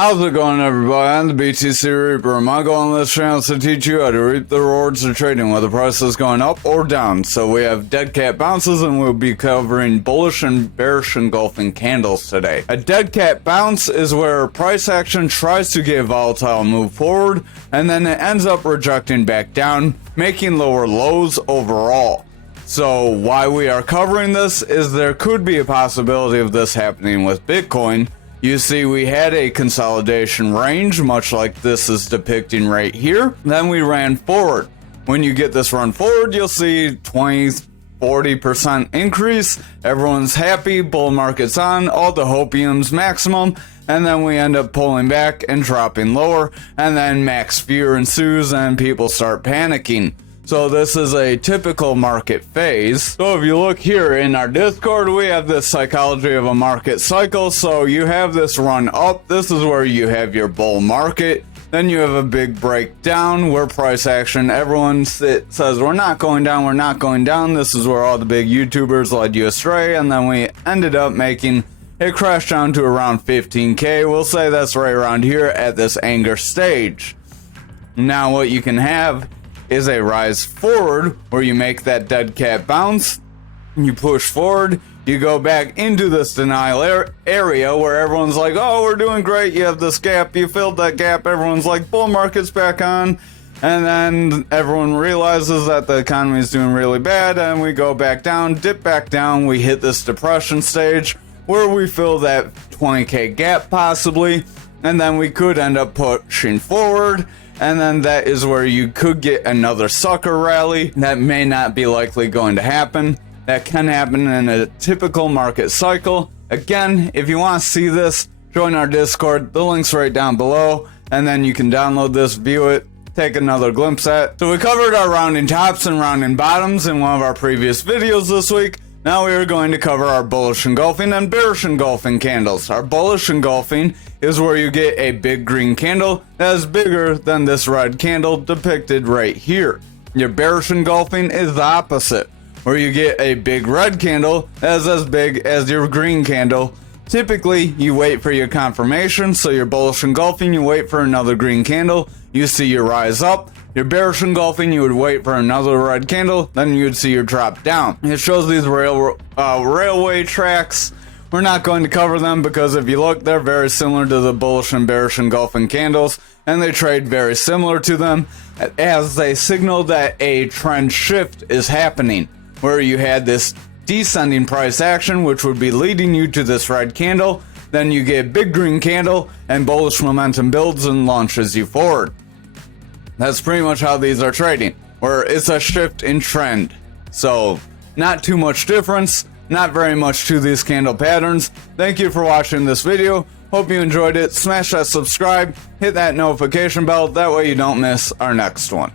How's it going, everybody? I'm the BTC Reaper. My goal on this channel is to teach you how to reap the rewards of trading, whether price is going up or down. So we have dead cat bounces, and we'll be covering bullish and bearish engulfing candles today. A dead cat bounce is where price action tries to get volatile move forward, and then it ends up rejecting back down, making lower lows overall. So why we are covering this is there could be a possibility of this happening with Bitcoin. You see, we had a consolidation range, much like this is depicting right here. Then we ran forward. When you get this run forward, you'll see 20-40% increase. Everyone's happy, bull market's on, all the hopium's maximum, and then we end up pulling back and dropping lower, and then max fear ensues and people start panicking. So this is a typical market phase. So if you look here in our Discord, we have this psychology of a market cycle. So you have this run up. This is where you have your bull market. Then you have a big breakdown where price action, everyone says we're not going down, we're not going down. This is where all the big YouTubers led you astray. And then we ended up making it crash down to around 15K. We'll say that's right around here at this Ankr stage. Now what you can have is a rise forward where you make that dead cat bounce, you push forward, you go back into this denial area where everyone's like, oh, we're doing great, you have this gap, you filled that gap, everyone's like, bull market's back on, and then everyone realizes that the economy is doing really bad, and we go back down, dip back down, we hit this depression stage where we fill that 20K gap possibly, and then we could end up pushing forward. And then that is where you could get another sucker rally. That may not be likely going to happen. That can happen in a typical market cycle. Again, if you want to see this, join our Discord. The link's right down below. And then you can download this, view it, take another glimpse at. So we covered our rounding tops and rounding bottoms in one of our previous videos this week. Now we are going to cover our bullish engulfing and bearish engulfing candles. Our bullish engulfing is where you get a big green candle that is bigger than this red candle depicted right here. Your bearish engulfing is the opposite, where you get a big red candle that is as big as your green candle. Typically, you wait for your confirmation, so your bullish engulfing, you wait for another green candle, you see your rise up. Your bearish engulfing, you would wait for another red candle, then you would see your drop down. It shows these railway tracks. We're not going to cover them because if you look, they're very similar to the bullish and bearish engulfing candles, and they trade very similar to them as they signal that a trend shift is happening, where you had this descending price action, which would be leading you to this red candle. Then you get big green candle, and bullish momentum builds and launches you forward. That's pretty much how these are trading, where it's a shift in trend. So, not too much difference, not very much to these candle patterns. Thank you for watching this video. Hope you enjoyed it. Smash that subscribe, hit that notification bell, that way you don't miss our next one.